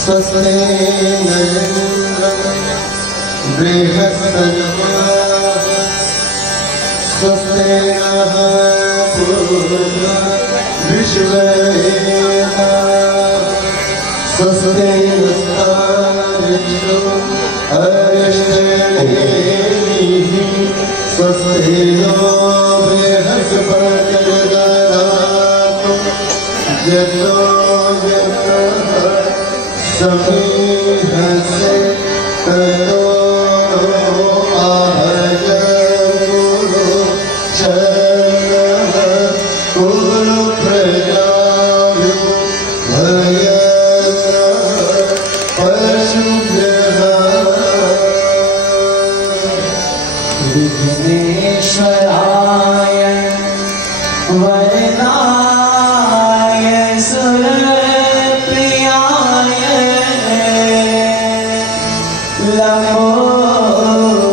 स्वस्ते बृहस्पतिर्देवः स्वस्ते नः पूर्वा विश्ववेदाः स्वस्ते नस्तारिषो अरिष्टनेमिः स्वस्ते नो बृहस्पतिर्ददातु यतो यतः समीहसे ततो आहयतु चरणः कुरु प्रजाभ्यो भयतः पशुभ्यः विघ्नेश्वराय वरदाय सुरप्रियाय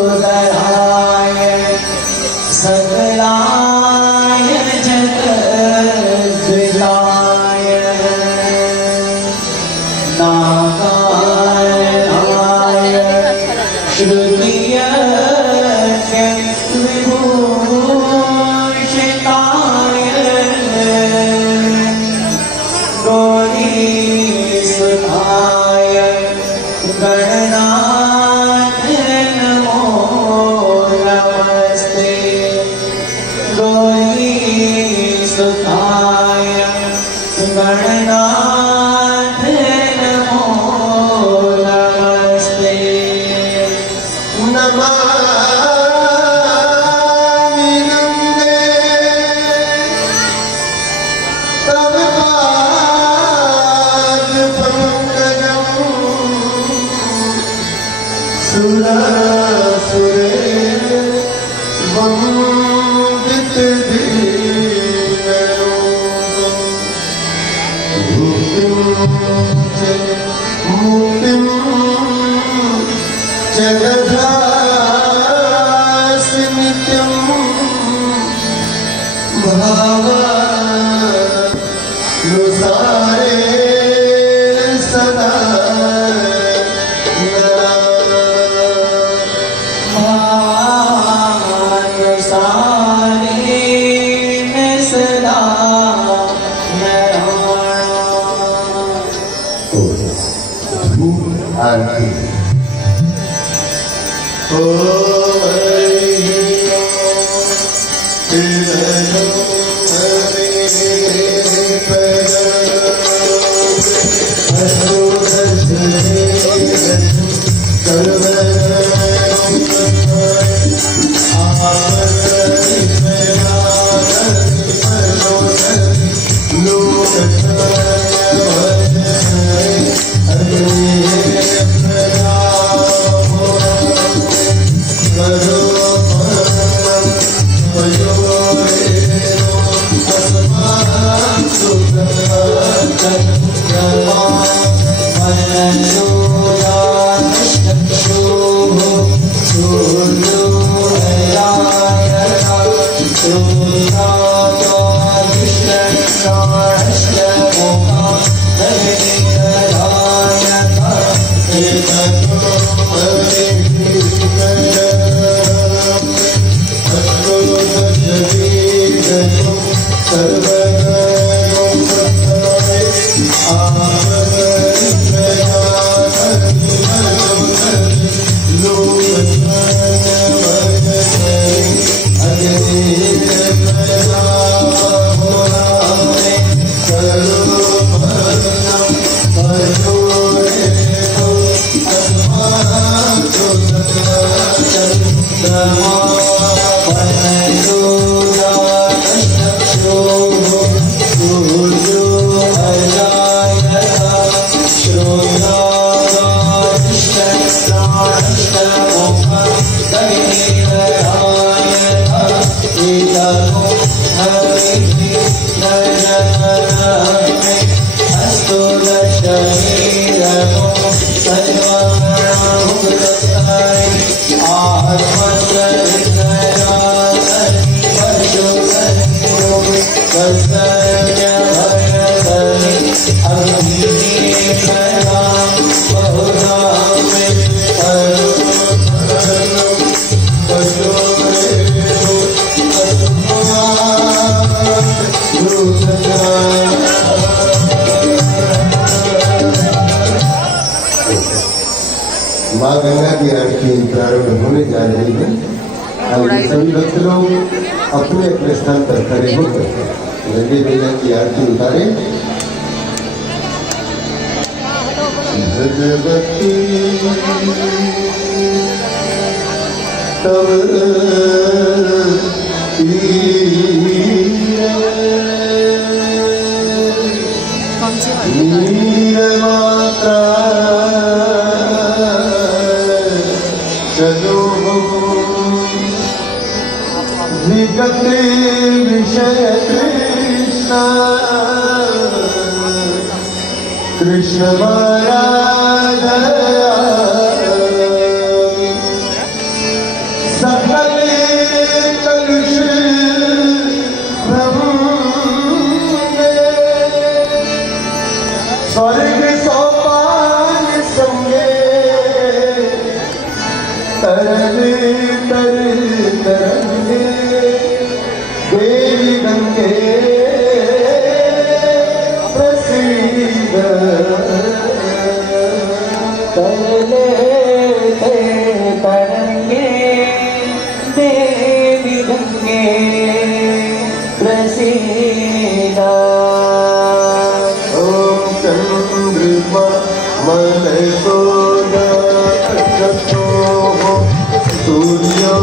लंबोदराय सकलाय जगद्विदाय नागाय श्रुतियज्ञ विभूषिताय गौरीसुताय गणनाथ नमो नमस्ते गौरीसुताय गणनाथ नमो नमस्ते नमामि नन्दे तव पादपङ्कजम् सुरासुरे वन्दितदीनरूपम् मुक्तिं जगद्धासि नित्यं भावानुसारे सदा आरती ओ गंगा की आरती प्रारंभ होने जा रही है। आइए सभी भक्त लोग अपने अपने स्थान पर खड़े होकर गंगे मैया की आरती उतारे। भगवती तव नीरमात्रा चलो विगत विषय कृष्ण कृष्ण महाराज सकल कलुष स्वर्ग सोपान संगे तरले तरंगे देवी गंगे प्रसीद तरले तरंगे देवी गंगे प्रसीद। ओम चंद्रमा मनसोदा सूर्यो